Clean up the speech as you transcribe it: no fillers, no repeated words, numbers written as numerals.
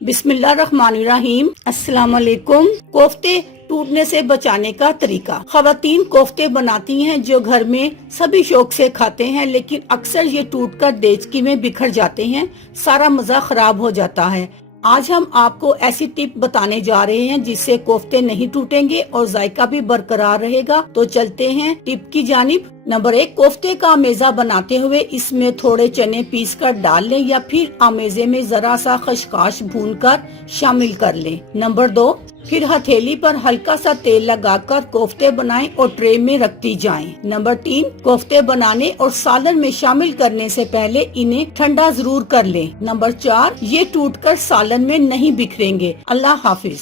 बिस्मिल्लाहिर्रहमानिर्रहीम। अस्सलाम वालेकुम। कोफ्ते टूटने से बचाने का तरीका। खवातीन कोफ्ते बनाती हैं जो घर में सभी शौक से खाते हैं, लेकिन अक्सर ये टूटकर देचकी में बिखर जाते हैं, सारा मजा खराब हो जाता है। आज हम आपको ऐसी टिप बताने जा रहे हैं जिससे कोफ्ते नहीं टूटेंगे और जायका भी बरकरार रहेगा। तो चलते हैं टिप की जानिब। नंबर 1, कोफ्ते का अमेजा बनाते हुए इसमें थोड़े चने पीस कर डाल लें या फिर अमेजे में जरा सा खशखाश भूनकर शामिल कर लें। नंबर 2, फिर हथेली पर हल्का सा तेल लगाकर कोफ्ते बनाएं और ट्रे में रखती जाएं। नंबर 3, कोफ्ते बनाने और सालन में शामिल करने से पहले इन्हें ठंडा जरूर कर लें। नंबर 4, ये टूटकर सालन में नहीं बिखरेंगे। अल्लाह हाफिज।